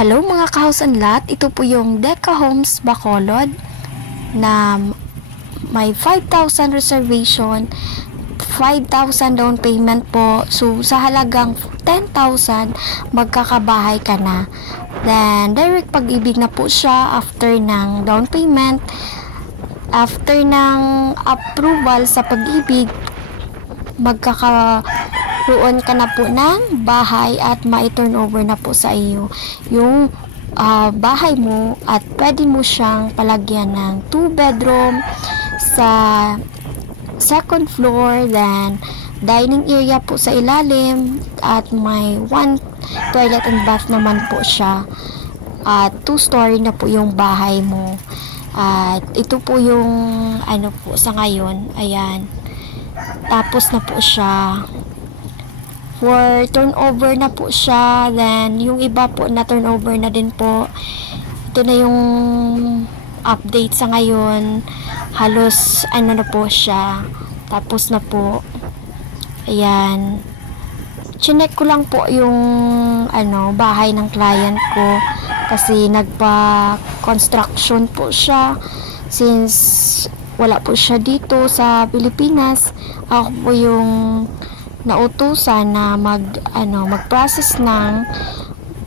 Hello mga ka-house and lot, ito po yung Deca Homes Bacolod na may 5,000 reservation, 5,000 down payment po. So sa halagang 10,000 magkakabahay ka na. Then direct pag-ibig na po siya after ng down payment, after ng approval sa pag-ibig, magkakaroon ka na po ng bahay at mai-turn over na po sa iyo yung bahay mo, at pwede mo siyang palagyan ng 2 bedroom sa second floor, then dining area po sa ilalim, at may 1 toilet and bath naman po siya, at 2 story na po yung bahay mo. At ito po yung ano po sa ngayon, ayan, tapos na po siya. For turnover na po siya. Then yung iba po na turnover na din po. Ito na yung update sa ngayon. Halos ano na po siya, tapos na po. Ayan, chinek ko lang po yung bahay ng client ko kasi nagpa-construction po siya since wala po siya dito sa Pilipinas. Ako po yung nautusan na mag-process ng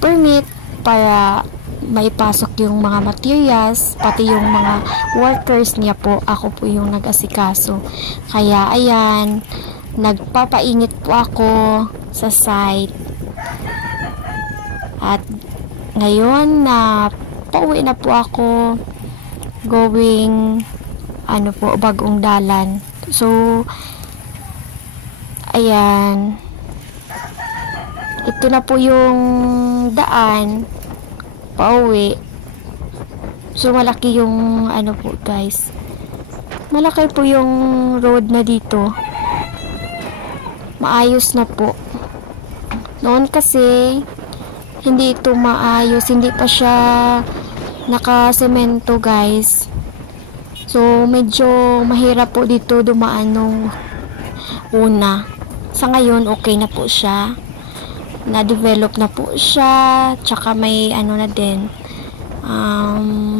permit para maipasok yung mga materials, pati yung mga workers niya po. Ako po yung nag-asikaso. Kaya ayan, nagpapainit po ako sa site. At ngayon na pauwi na po ako, going Bagong Dalan. So ayan, ito na po yung daan pauwi. So malaki yung po guys, malaki po yung road na dito, maayos na po. Noon kasi hindi ito maayos, hindi pa siya nakasemento guys. So medyo mahirap po dito dumaan nung una. Sa ngayon okay na po siya, na-develop na po siya, tsaka may na din,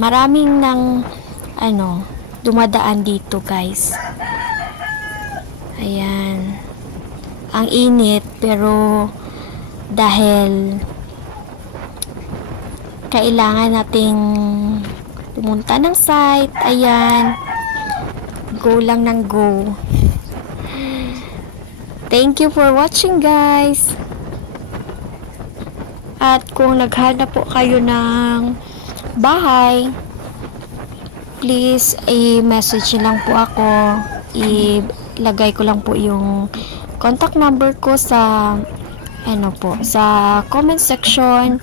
maraming ng dumadaan dito guys. Ayan, ang init, pero dahil kailangan nating pumunta ng site, ayan, go lang ng go. Thank you for watching guys. At kung naghanap po kayo ng bahay, please i-message lang po ako. Ilagay ko lang po yung contact number ko sa sa comment section.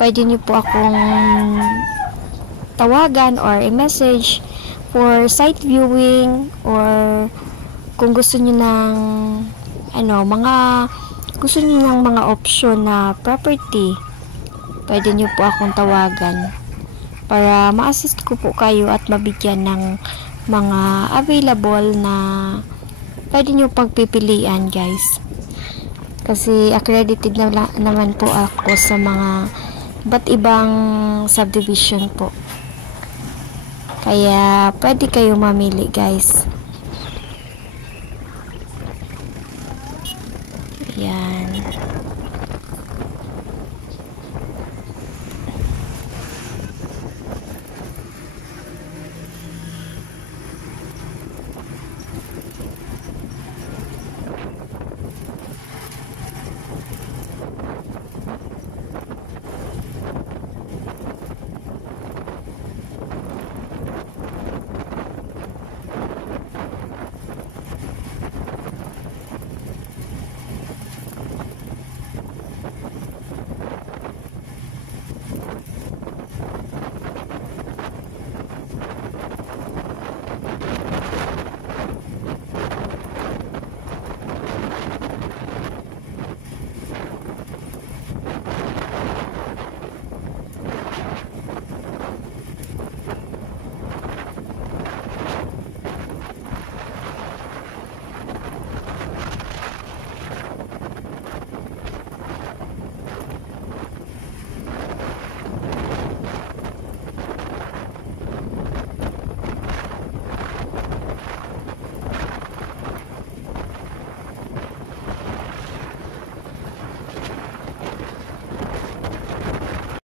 Pwede niyo po akong tawagan or i-message for site viewing, or kung gusto niyo ng mga option na property, pwede niyo po akong tawagan para ma-assist ko po kayo at mabigyan ng mga available na pwede niyo pagpipilian guys. Kasi accredited naman po ako sa mga iba't ibang subdivision po, kaya pwede kayo mamili guys.